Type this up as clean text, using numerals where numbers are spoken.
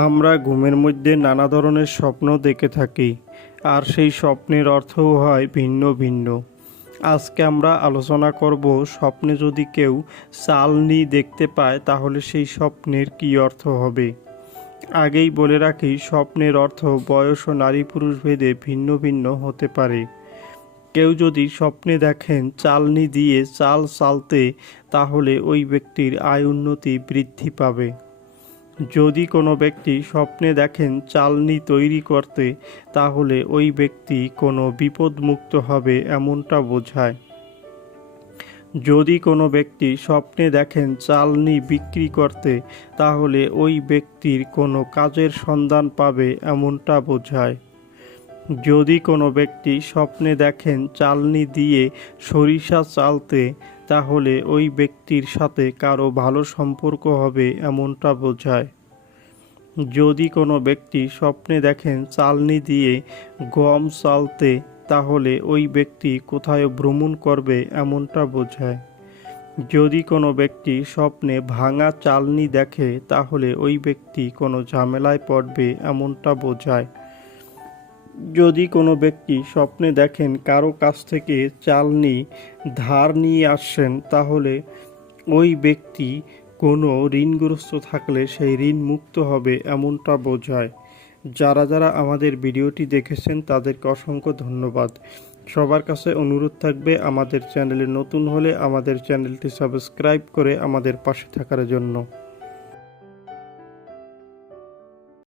আমরা ঘুমের মধ্যে নানা ধরনের স্বপ্ন দেখে থাকি, আর সেই স্বপ্নের অর্থও হয় ভিন্ন ভিন্ন। আজকে আমরা আলোচনা করব, স্বপ্নে যদি কেউ চালনি দেখতে পায় তাহলে সেই স্বপ্নের কী অর্থ হবে। আগেই বলে রাখি, স্বপ্নের অর্থ বয়স ও নারী পুরুষ ভেদে ভিন্ন ভিন্ন হতে পারে। কেউ যদি স্বপ্নে দেখেন চালনি দিয়ে চাল চালতে, তাহলে ওই ব্যক্তির আয় উন্নতি বৃদ্ধি পাবে। যদি কোনো ব্যক্তি স্বপ্নে দেখেন চালনি তৈরি করতে, তাহলে ওই ব্যক্তি কোনো বিপদমুক্ত হবে এমনটা বোঝায়। যদি কোনো ব্যক্তি স্বপ্নে দেখেন চালনি বিক্রি করতে, তাহলে ওই ব্যক্তির কোনো কাজের সন্ধান পাবে এমনটা বোঝায়। যদি কোনো ব্যক্তি স্বপ্নে দেখেন চালনি দিয়ে সরিষা চালতে, তাহলে ওই ব্যক্তির সাথে কারো ভালো সম্পর্ক হবে এমনটা বোঝায়। যদি কোনো ব্যক্তি স্বপ্নে দেখেন চালনি দিয়ে গম চালতে, তাহলে ওই ব্যক্তি কোথায় ভ্রমণ করবে এমনটা বোঝায়। যদি কোনো ব্যক্তি স্বপ্নে ভাঙা চালনি দেখে, তাহলে ওই ব্যক্তি কোনো ঝামেলায় পড়বে এমনটা বোঝায়। যদি কোনো ব্যক্তি স্বপ্নে দেখেন কারো কাছ থেকে চালনি ধার নিয়ে আসছেন, তাহলে ওই ব্যক্তি কোনো ঋণগ্রস্ত থাকলে সেই ঋণ মুক্ত হবে এমনটা বোঝায়। যারা যারা আমাদের ভিডিওটি দেখেছেন তাদেরকে অসংখ্য ধন্যবাদ। সবার কাছে অনুরোধ থাকবে, আমাদের চ্যানেলে নতুন হলে আমাদের চ্যানেলটি সাবস্ক্রাইব করে আমাদের পাশে থাকার জন্য।